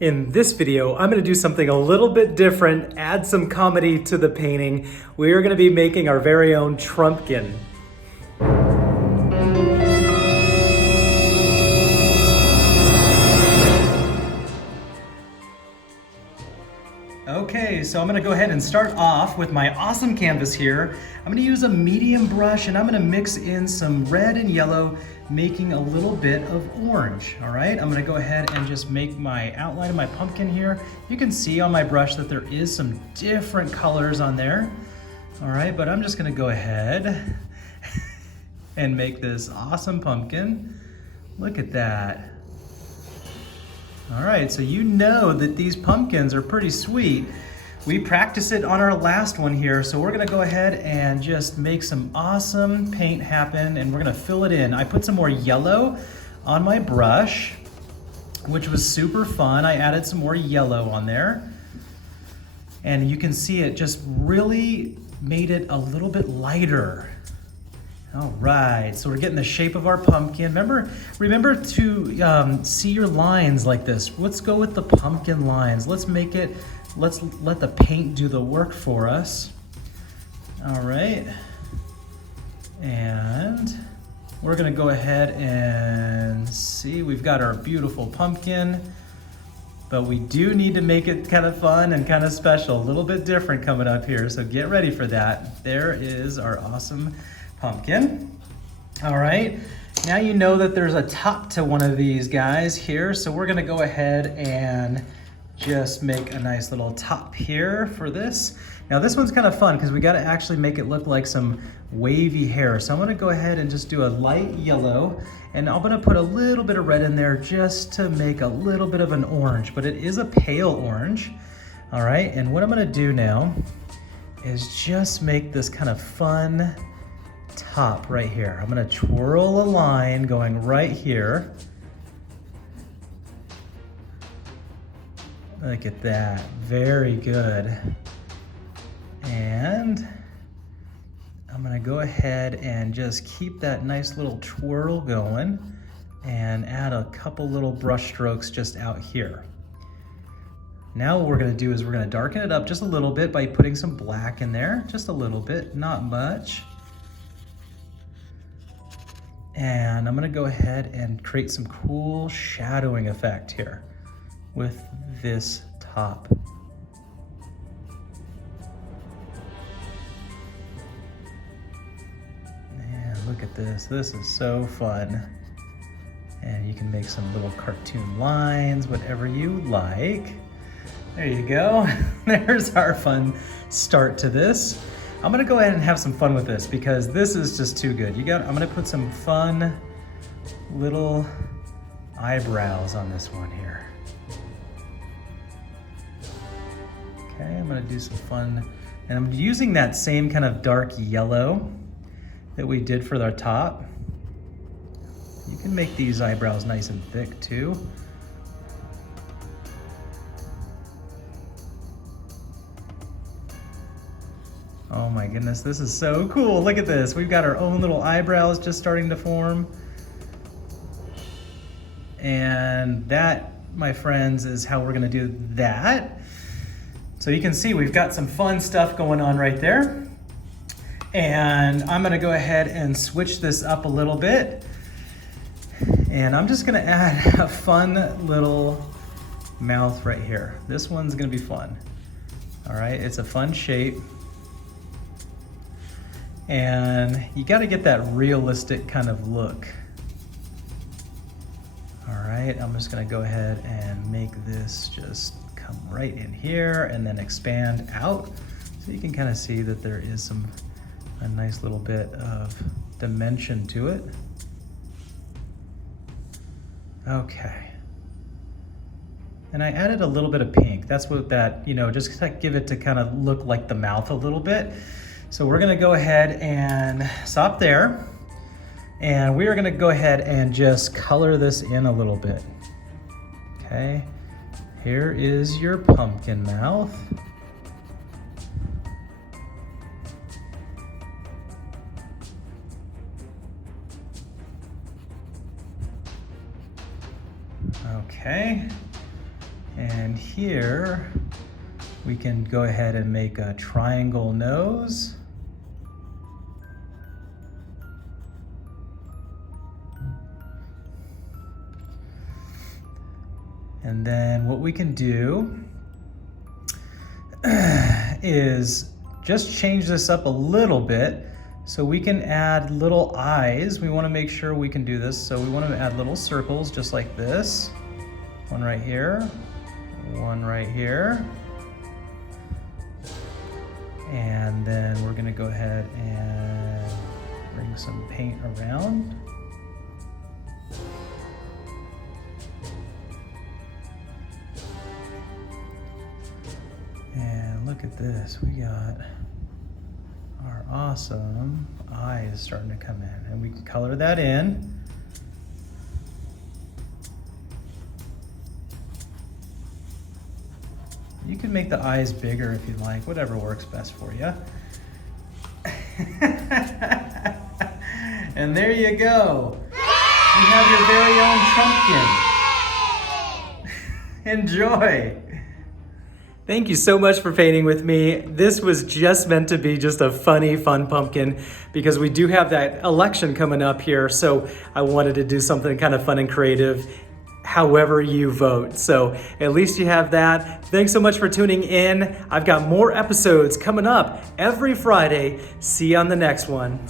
In this video, I'm gonna do something a little bit different, add some comedy to the painting. We are gonna be making our very own Trumpkin. Okay, so I'm gonna go ahead and start off with my awesome canvas here. I'm gonna use a medium brush and I'm gonna mix in some red and yellow, making a little bit of orange, all right? I'm gonna go ahead and just make my outline of my pumpkin here. You can see on my brush that there is some different colors on there, all right? But I'm just gonna go ahead and make this awesome pumpkin. Look at that. All right, so you know that these pumpkins are pretty sweet. We practiced it on our last one here, so we're gonna go ahead and just make some awesome paint happen, and we're gonna fill it in. I put some more yellow on my brush, which was super fun. I added some more yellow on there, and you can see it just really made it a little bit lighter. All right, so we're getting the shape of our pumpkin. Remember to see your lines like this. Let's go with the pumpkin lines. Let's let the paint do the work for us. All right, and we're gonna go ahead and see, we've got our beautiful pumpkin, but we do need to make it kind of fun and kind of special, a little bit different coming up here, so get ready for that. There is our awesome pumpkin. All right, now you know that there's a top to one of these guys here, so we're gonna go ahead and just make a nice little top here for this. Now this one's kind of fun because we got to actually make it look like some wavy hair. So I'm gonna go ahead and just do a light yellow, and I'm gonna put a little bit of red in there just to make a little bit of an orange, but it is a pale orange. All right, and what I'm gonna do now is just make this kind of fun top right here. I'm gonna twirl a line going right here. Look at that, very good. And I'm gonna go ahead and just keep that nice little twirl going and add a couple little brush strokes just out here. Now what we're gonna do is we're gonna darken it up just a little bit by putting some black in there, just a little bit, not much. And I'm gonna go ahead and create some cool shadowing effect here with this top. Man, look at this. This is so fun. And you can make some little cartoon lines, whatever you like. There you go. There's our fun start to this. I'm gonna go ahead and have some fun with this because this is just too good. I'm gonna put some fun little eyebrows on this one here. Okay, I'm gonna do some fun, and I'm using that same kind of dark yellow that we did for our top. You can make these eyebrows nice and thick too. Oh my goodness, this is so cool. Look at this. We've got our own little eyebrows just starting to form. And that, my friends, is how we're gonna do that. So you can see we've got some fun stuff going on right there. And I'm gonna go ahead and switch this up a little bit. And I'm just gonna add a fun little mouth right here. This one's gonna be fun. All right, it's a fun shape. And you gotta get that realistic kind of look. All right, I'm just gonna go ahead and make this just come right in here and then expand out. So you can kind of see that there is a nice little bit of dimension to it. Okay. And I added a little bit of pink. That's what that, just to give it to kind of look like the mouth a little bit. So we're gonna go ahead and stop there. And we are gonna go ahead and just color this in a little bit. Okay, here is your pumpkin mouth. Okay, And here we can go ahead and make a triangle nose. And then what we can do is just change this up a little bit so we can add little eyes. We want to make sure we can do this. So we want to add little circles just like this. One right here, one right here. And then we're going to go ahead and bring some paint around. And look at this, we got our awesome eyes starting to come in, and we can color that in. You can make the eyes bigger if you like, whatever works best for you. And there you go. You have your very own Trumpkin. Enjoy. Thank you so much for painting with me. This was just meant to be just a funny, fun pumpkin because we do have that election coming up here. So I wanted to do something kind of fun and creative, however you vote. So at least you have that. Thanks so much for tuning in. I've got more episodes coming up every Friday. See you on the next one.